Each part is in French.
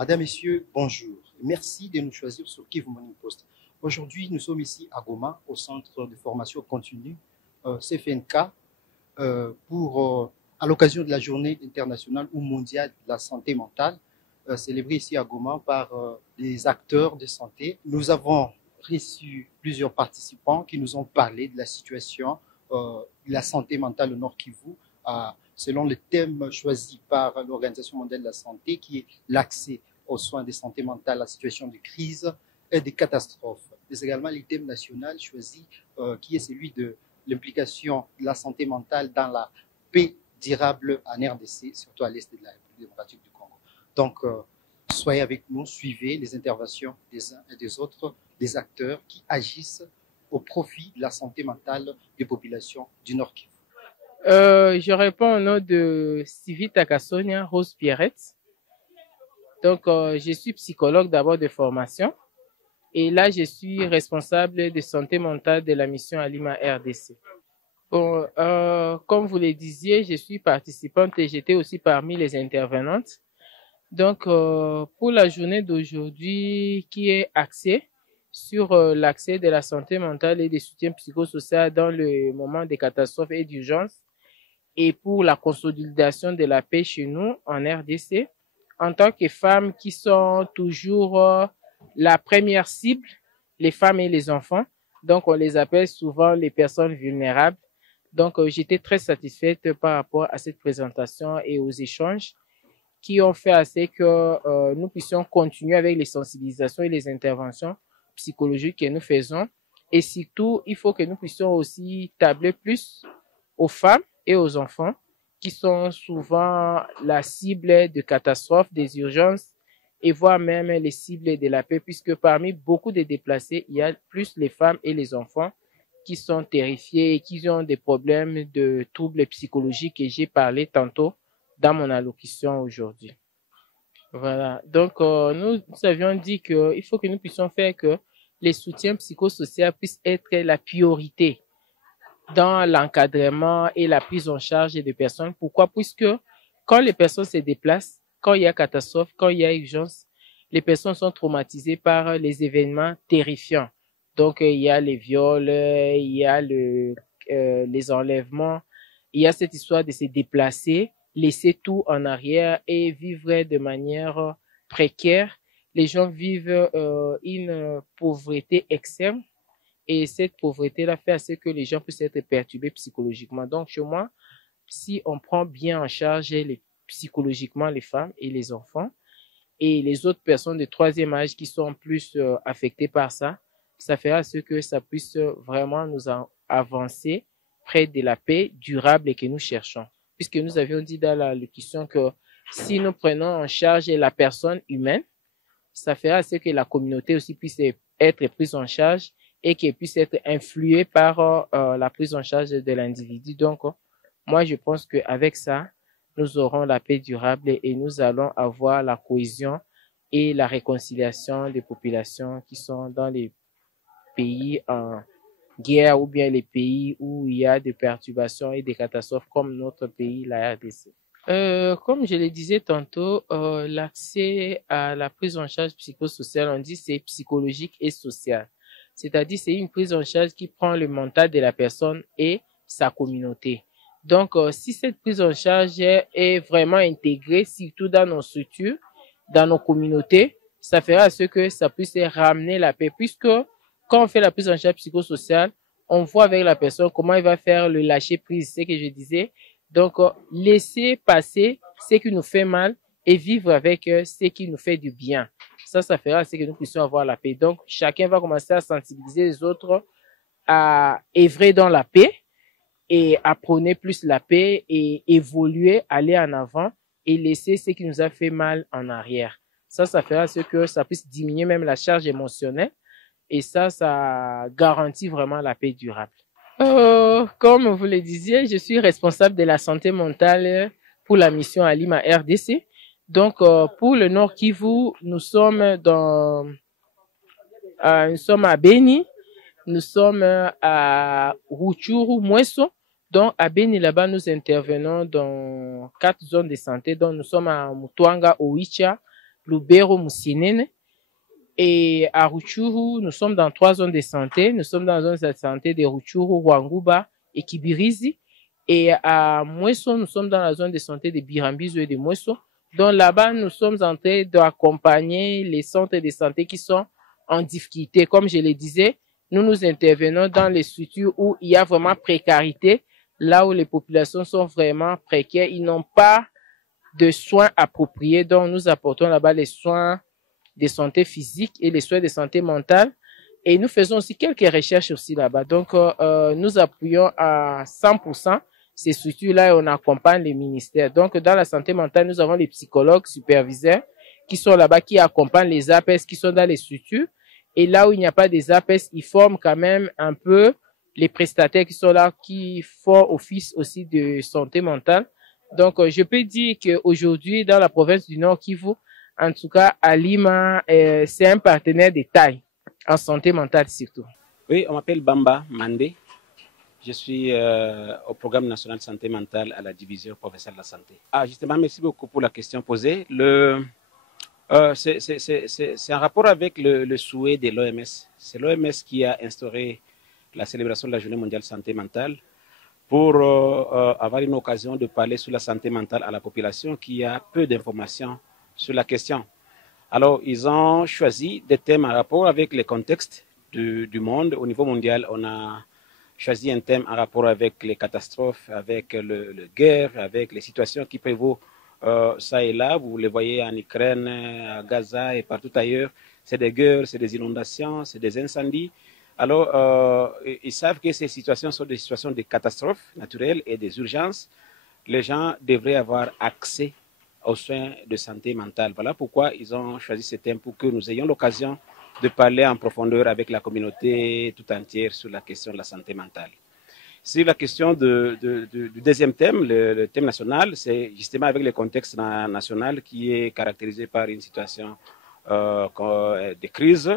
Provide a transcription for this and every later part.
Madame, Messieurs, bonjour. Merci de nous choisir sur Kivu Morning Post. Aujourd'hui, nous sommes ici à Goma, au Centre de formation continue CFNK, à l'occasion de la Journée internationale ou mondiale de la santé mentale, célébrée ici à Goma par des acteurs de santé. Nous avons reçu plusieurs participants qui nous ont parlé de la situation de la santé mentale au Nord Kivu, selon le thème choisi par l'Organisation mondiale de la santé, qui est l'accès aux soins de santé mentale, la situation de crise et de catastrophe. Mais également le thème national choisi, qui est celui de l'implication de la santé mentale dans la paix durable en RDC, surtout à l'est de la République démocratique du Congo. Donc, soyez avec nous, suivez les interventions des uns et des autres, des acteurs qui agissent au profit de la santé mentale des populations du Nord Kivu. Je réponds au nom de Sylvie Takasonia Rose Pierrette. Donc, je suis psychologue d'abord de formation et là, je suis responsable de santé mentale de la mission Alima RDC. Bon, comme vous le disiez, je suis participante et j'étais aussi parmi les intervenantes. Donc, pour la journée d'aujourd'hui qui est axée sur l'accès de la santé mentale et des soutiens psychosociaux dans le moment des catastrophes et d'urgence, et pour la consolidation de la paix chez nous en RDC, en tant que femmes qui sont toujours la première cible, les femmes et les enfants. Donc, on les appelle souvent les personnes vulnérables. Donc, j'étais très satisfaite par rapport à cette présentation et aux échanges qui ont fait assez que nous puissions continuer avec les sensibilisations et les interventions psychologiques que nous faisons. Et surtout, il faut que nous puissions aussi tabler plus aux femmes et aux enfants qui sont souvent la cible de catastrophes, des urgences et voire même les cibles de la paix, puisque parmi beaucoup de déplacés, il y a plus les femmes et les enfants qui sont terrifiés et qui ont des problèmes de troubles psychologiques et j'ai parlé tantôt dans mon allocution aujourd'hui. Voilà. Donc, nous avions dit qu'il faut que nous puissions faire que les soutiens psychosociaux puissent être la priorité dans l'encadrement et la prise en charge des personnes. Pourquoi? Puisque quand les personnes se déplacent, quand il y a catastrophe, quand il y a urgence, les personnes sont traumatisées par les événements terrifiants. Donc, il y a les viols, il y a les enlèvements, il y a cette histoire de se déplacer, laisser tout en arrière et vivre de manière précaire. Les gens vivent une pauvreté extrême. Et cette pauvreté-là fait à ce que les gens puissent être perturbés psychologiquement. Donc, chez moi, si on prend bien en charge psychologiquement les femmes et les enfants et les autres personnes de troisième âge qui sont plus affectées par ça, ça fera à ce que ça puisse vraiment nous avancer près de la paix durable et que nous cherchons. Puisque nous avions dit dans la locution que si nous prenons en charge la personne humaine, ça fera à ce que la communauté aussi puisse être prise en charge et qu'elle puisse être influée par la prise en charge de l'individu. Donc, moi, je pense qu'avec ça, nous aurons la paix durable et nous allons avoir la cohésion et la réconciliation des populations qui sont dans les pays en guerre ou bien les pays où il y a des perturbations et des catastrophes comme notre pays, la RDC. Comme je le disais tantôt, l'accès à la prise en charge psychosociale, on dit c'est psychologique et social. C'est-à-dire c'est une prise en charge qui prend le mental de la personne et sa communauté. Donc, si cette prise en charge est vraiment intégrée, surtout dans nos structures, dans nos communautés, ça fera à ce que ça puisse ramener la paix. Puisque quand on fait la prise en charge psychosociale, on voit avec la personne comment il va faire le lâcher prise, c'est ce que je disais. Donc, laisser passer ce qui nous fait mal et vivre avec ce qui nous fait du bien. Ça fera à ce que nous puissions avoir la paix. Donc, chacun va commencer à sensibiliser les autres à œuvrer dans la paix et à prôner plus la paix et évoluer, aller en avant et laisser ce qui nous a fait mal en arrière. Ça fera à ce que ça puisse diminuer même la charge émotionnelle et ça garantit vraiment la paix durable. Comme vous le disiez, je suis responsable de la santé mentale pour la mission Alima RDC. Donc, pour le Nord Kivu, nous sommes à Beni, nous sommes à Rutshuru, Mweso. Donc, à Beni, là-bas, nous intervenons dans 4 zones de santé. Donc, nous sommes à Mutwanga, Oicha, Lubero, Musienene. Et à Rutshuru, nous sommes dans 3 zones de santé. Nous sommes dans la zone de santé de Rutshuru, Rwanguba et Kibirizi. Et à Mweso, nous sommes dans la zone de santé de Birambizo et de Mweso. Donc là-bas, nous sommes en train d'accompagner les centres de santé qui sont en difficulté. Comme je le disais, nous intervenons dans les structures où il y a vraiment précarité, là où les populations sont vraiment précaires. Ils n'ont pas de soins appropriés. Donc, nous apportons là-bas les soins de santé physique et les soins de santé mentale. Et nous faisons aussi quelques recherches aussi là-bas. Donc, nous appuyons à 100% ces structures-là et on accompagne les ministères. Donc, dans la santé mentale, nous avons les psychologues superviseurs qui sont là-bas, qui accompagnent les APS qui sont dans les structures. Et là où il n'y a pas des APS, ils forment quand même un peu les prestataires qui sont là, qui font office aussi de santé mentale. Donc, je peux dire qu'aujourd'hui, dans la province du Nord Kivu, en tout cas, à Lima, c'est un partenaire de taille, en santé mentale surtout. Oui, on m'appelle Bamba Mandé. Je suis au programme national de santé mentale à la division provinciale de la santé. Ah, justement, merci beaucoup pour la question posée. C'est en rapport avec le souhait de l'OMS. C'est l'OMS qui a instauré la célébration de la Journée mondiale de santé mentale pour avoir une occasion de parler sur la santé mentale à la population qui a peu d'informations sur la question. Alors, ils ont choisi des thèmes en rapport avec les contextes du monde. Au niveau mondial, on a choisi un thème en rapport avec les catastrophes, avec le guerre, avec les situations qui prévaut ça et là. Vous les voyez en Ukraine, à Gaza et partout ailleurs. C'est des guerres, c'est des inondations, c'est des incendies. Alors, ils savent que ces situations sont des situations de catastrophes naturelles et des urgences. Les gens devraient avoir accès aux soins de santé mentale. Voilà pourquoi ils ont choisi ce thème, pour que nous ayons l'occasion de parler en profondeur avec la communauté tout entière sur la question de la santé mentale. Sur la question du deuxième thème, le thème national, c'est justement avec le contexte national qui est caractérisé par une situation de crise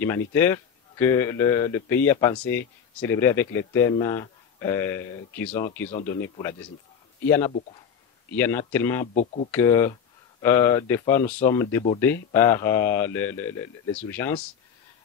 humanitaire que le pays a pensé célébrer avec les thèmes qu'ils ont donnés pour la deuxième fois. Il y en a beaucoup. Il y en a tellement beaucoup que des fois nous sommes débordés par les urgences.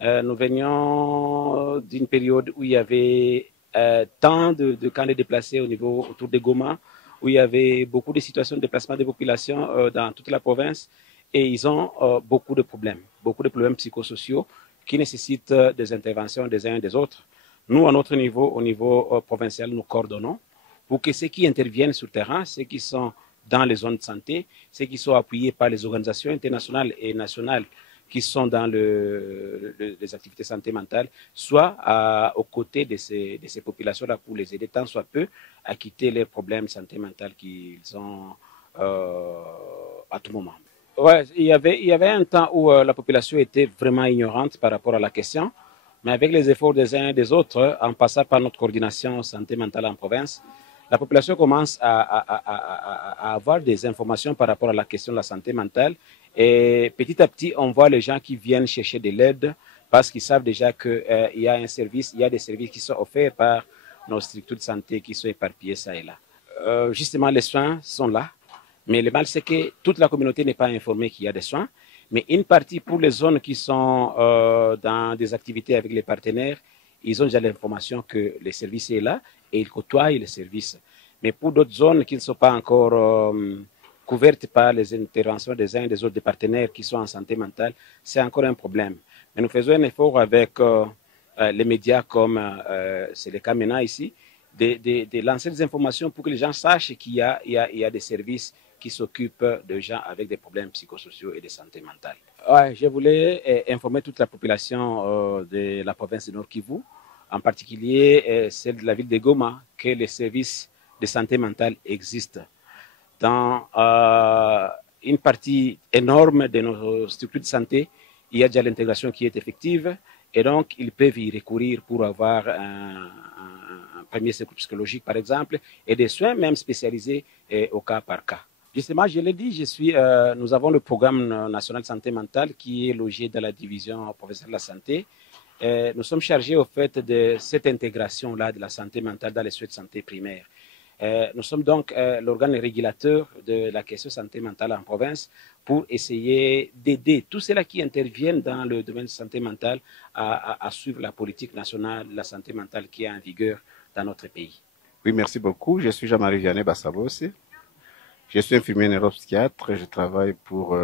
Nous venions d'une période où il y avait tant de camps de déplacés autour de Goma, où il y avait beaucoup de situations de déplacement des populations dans toute la province, et ils ont beaucoup de problèmes psychosociaux qui nécessitent des interventions des uns et des autres. Nous, à notre niveau, au niveau provincial, nous coordonnons pour que ceux qui interviennent sur le terrain, ceux qui sont dans les zones de santé, ceux qui sont appuyés par les organisations internationales et nationales qui sont dans les activités de santé mentale, soient aux côtés de ces populations-là pour les aider tant soit peu à quitter les problèmes de santé mentale qu'ils ont à tout moment. Ouais, il y avait un temps où la population était vraiment ignorante par rapport à la question, mais avec les efforts des uns et des autres, en passant par notre coordination santé mentale en province, la population commence à avoir des informations par rapport à la question de la santé mentale. Et petit à petit, on voit les gens qui viennent chercher de l'aide parce qu'ils savent déjà qu'il y a des services qui sont offerts par nos structures de santé qui sont éparpillées ça et là. Justement, les soins sont là. Mais le mal, c'est que toute la communauté n'est pas informée qu'il y a des soins. Mais une partie pour les zones qui sont dans des activités avec les partenaires, ils ont déjà l'information que le service est là et ils côtoient les services. Mais pour d'autres zones qui ne sont pas encore couvertes par les interventions des uns et des autres des partenaires qui sont en santé mentale, c'est encore un problème. Mais nous faisons un effort avec les médias comme c'est le cas maintenant ici, de lancer des informations pour que les gens sachent qu'il y a des services qui s'occupent de gens avec des problèmes psychosociaux et de santé mentale. Ouais, je voulais informer toute la population de la province de Nord Kivu, en particulier celle de la ville de Goma, que les services de santé mentale existent. Dans une partie énorme de nos structures de santé, il y a déjà l'intégration qui est effective et donc ils peuvent y recourir pour avoir un premier secours psychologique, par exemple, et des soins même spécialisés au cas par cas. Justement, je l'ai dit, nous avons le programme national de santé mentale qui est logé dans la division provinciale de la santé. Nous sommes chargés au fait de cette intégration-là de la santé mentale dans les soins de santé primaires. Nous sommes donc l'organe régulateur de la question santé mentale en province pour essayer d'aider tous ceux-là qui interviennent dans le domaine de santé mentale à suivre la politique nationale de la santé mentale qui est en vigueur dans notre pays. Oui, merci beaucoup. Je suis Jean-Marie Vianney Bassabos. Je suis infirmier neuropsychiatre. Je travaille pour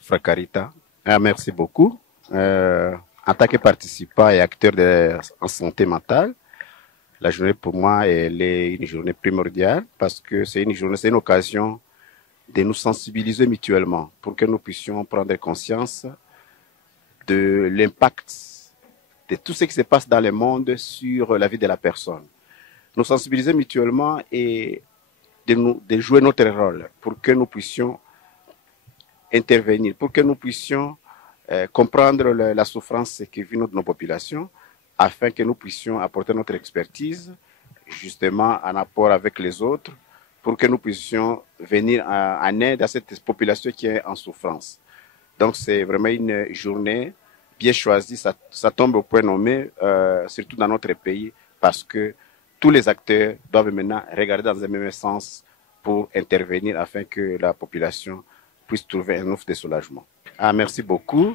Fracarita. Merci beaucoup. En tant que participant et acteur en santé mentale, la journée pour moi, elle est une journée primordiale parce que c'est une occasion de nous sensibiliser mutuellement pour que nous puissions prendre conscience de l'impact de tout ce qui se passe dans le monde sur la vie de la personne. Nous sensibiliser mutuellement et de jouer notre rôle pour que nous puissions intervenir, pour que nous puissions comprendre la souffrance que vivent nos populations, afin que nous puissions apporter notre expertise, justement en rapport avec les autres, pour que nous puissions venir en aide à cette population qui est en souffrance. Donc c'est vraiment une journée bien choisie, ça tombe au point nommé, surtout dans notre pays, parce que tous les acteurs doivent maintenant regarder dans le même sens pour intervenir afin que la population puisse trouver un offre de soulagement. Merci beaucoup.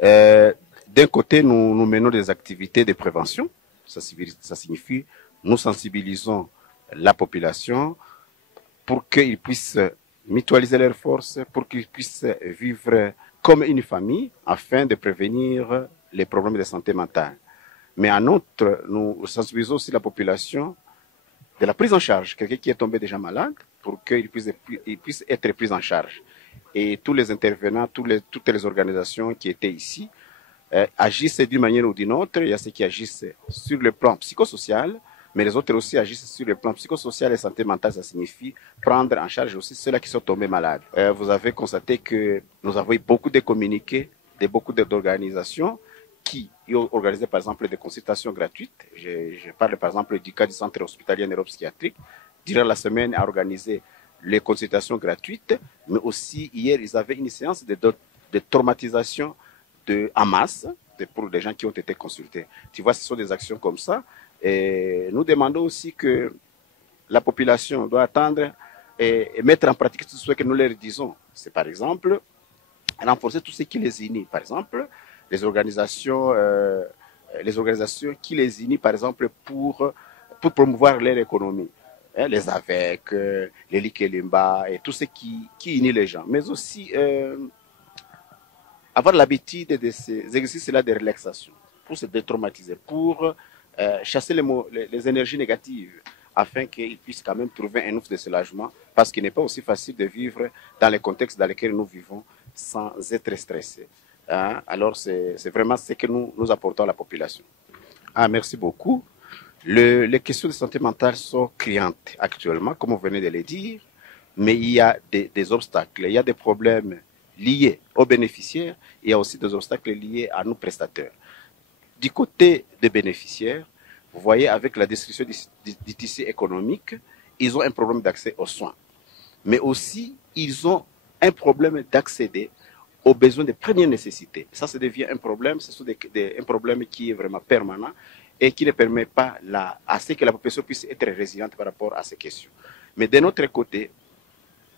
D'un côté, nous menons des activités de prévention. Ça signifie nous sensibilisons la population pour qu'ils puissent mutualiser leurs forces, pour qu'ils puissent vivre comme une famille afin de prévenir les problèmes de santé mentale. Mais en outre, nous sensibilisons aussi la population de la prise en charge. Quelqu'un qui est tombé déjà malade, pour qu'il puisse être pris en charge. Et tous les intervenants, toutes les organisations qui étaient ici, agissent d'une manière ou d'une autre. Il y a ceux qui agissent sur le plan psychosocial, mais les autres aussi agissent sur le plan psychosocial et santé mentale. Ça signifie prendre en charge aussi ceux-là qui sont tombés malades. Vous avez constaté que nous avons eu beaucoup de communiqués de beaucoup d'organisations qui ont organisé par exemple des consultations gratuites. Je parle par exemple du cas du centre hospitalier neuropsychiatrique. Durant la semaine, a organisé les consultations gratuites, mais aussi hier, ils avaient une séance de traumatisation en masse pour des gens qui ont été consultés. Tu vois, ce sont des actions comme ça. Et nous demandons aussi que la population doit attendre et mettre en pratique tout ce que nous leur disons. C'est par exemple renforcer tout ce qui les unit. Par exemple, les organisations qui les unissent, par exemple, pour promouvoir leur économie. Les AVEC, les Likelimba et tout ce qui unit les gens. Mais aussi avoir l'habitude de ces exercices-là de relaxation pour se détraumatiser, pour chasser les énergies négatives afin qu'ils puissent quand même trouver un ouf de soulagement parce qu'il n'est pas aussi facile de vivre dans les contextes dans lesquels nous vivons sans être stressés. Alors c'est vraiment ce que nous apportons à la population. Merci beaucoup. Les questions de santé mentale sont criantes actuellement, comme vous venez de le dire, mais il y a des obstacles, il y a des problèmes liés aux bénéficiaires, il y a aussi des obstacles liés à nos prestataires. Du côté des bénéficiaires, vous voyez, avec la destruction du tissu économique, ils ont un problème d'accès aux soins. Mais aussi, ils ont un problème d'accéder aux besoins de première nécessité. Ça devient un problème, un problème qui est vraiment permanent et qui ne permet pas à ce que la population puisse être résiliente par rapport à ces questions. Mais de notre côté,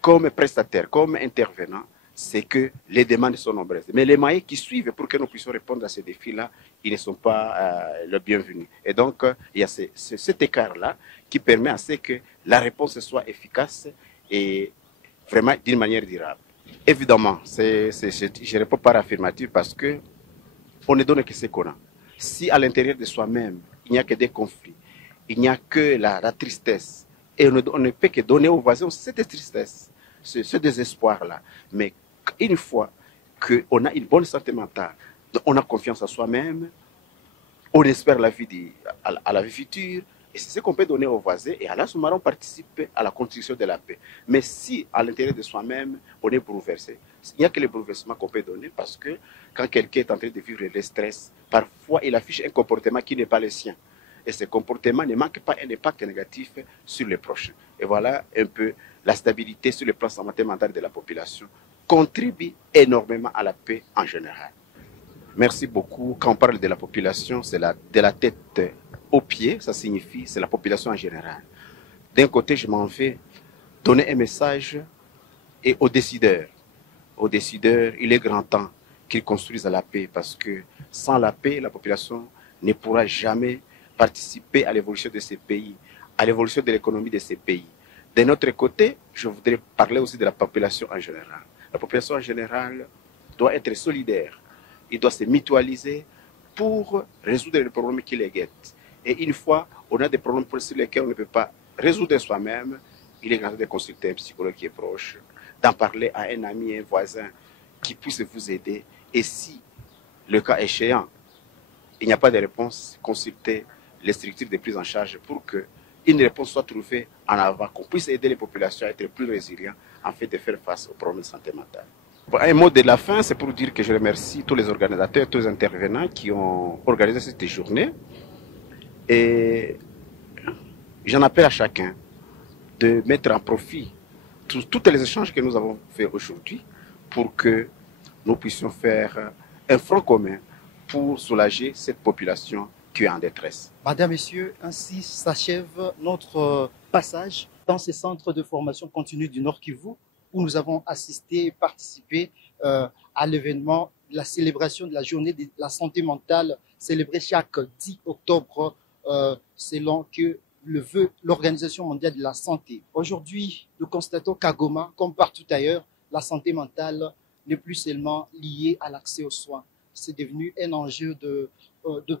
comme prestataire, comme intervenant, c'est que les demandes sont nombreuses. Mais les moyens qui suivent pour que nous puissions répondre à ces défis-là, ils ne sont pas le bienvenu. Et donc, il y a cet écart-là qui permet à ce que la réponse soit efficace et vraiment d'une manière durable. Évidemment, je réponds par affirmative parce que on ne donne que ce qu'on a. Si à l'intérieur de soi-même, il n'y a que des conflits, il n'y a que la tristesse, et on ne peut que donner aux voisins cette tristesse, ce désespoir-là. Mais une fois qu'on a une bonne santé mentale, on a confiance en soi-même, on espère à la vie future, et c'est ce qu'on peut donner aux voisins, et à la Soumara, on participe à la construction de la paix. Mais si à l'intérieur de soi-même, on est bouleversé, il n'y a que le bouleversement qu'on peut donner, parce que quand quelqu'un est en train de vivre le stress, parfois il affiche un comportement qui n'est pas le sien. Et ce comportement ne manque pas un impact négatif sur les prochains. Et voilà un peu la stabilité sur le plan santé mental de la population contribue énormément à la paix en général. Merci beaucoup. Quand on parle de la population, c'est de la tête aux pieds, ça signifie c'est la population en général. D'un côté, je m'en vais donner un message et aux décideurs. Aux décideurs, il est grand temps qu'ils construisent la paix parce que sans la paix, la population ne pourra jamais participer à l'évolution de ces pays, à l'évolution de l'économie de ces pays. D'un autre côté, je voudrais parler aussi de la population en général. La population en général doit être solidaire. Il doit se mutualiser pour résoudre les problèmes qui les guettent. Et une fois, on a des problèmes sur lesquels on ne peut pas résoudre soi-même, il est grand de consulter un psychologue qui est proche, d'en parler à un ami, un voisin qui puisse vous aider. Et si, le cas échéant, il n'y a pas de réponse, consultez les structures de prise en charge pour qu'une réponse soit trouvée en avant, qu'on puisse aider les populations à être plus résilientes en fait de faire face aux problèmes de santé mentale. Bon, un mot de la fin, c'est pour dire que je remercie tous les organisateurs, tous les intervenants qui ont organisé cette journée. Et j'en appelle à chacun de mettre en profit tous les échanges que nous avons faits aujourd'hui pour que nous puissions faire un front commun pour soulager cette population qui est en détresse. Madame, Messieurs, ainsi s'achève notre passage dans ces centres de formation continue du Nord Kivu où nous avons assisté et participé à l'événement, la célébration de la journée de la santé mentale célébrée chaque 10 octobre selon que le veut l'Organisation mondiale de la santé. Aujourd'hui, nous constatons qu'à Goma, comme partout ailleurs, la santé mentale n'est plus seulement liée à l'accès aux soins. C'est devenu un enjeu de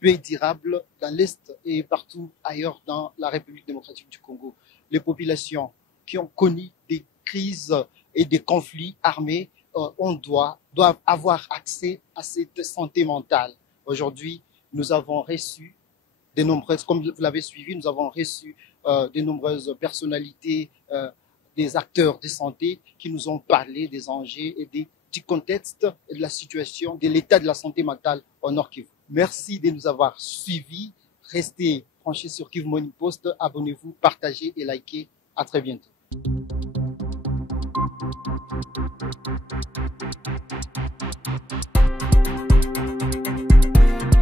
paix durable dans l'Est et partout ailleurs dans la République démocratique du Congo. Les populations qui ont connu des crises et des conflits armés doivent avoir accès à cette santé mentale. Aujourd'hui, nous avons reçu comme vous l'avez suivi, nous avons reçu de nombreuses personnalités, des acteurs de santé qui nous ont parlé des enjeux et du contexte et de la situation, de l'état de la santé mentale au Nord Kivu. Merci de nous avoir suivis. Restez branchés sur Kivu Morning Post. Abonnez-vous, partagez et likez. À très bientôt.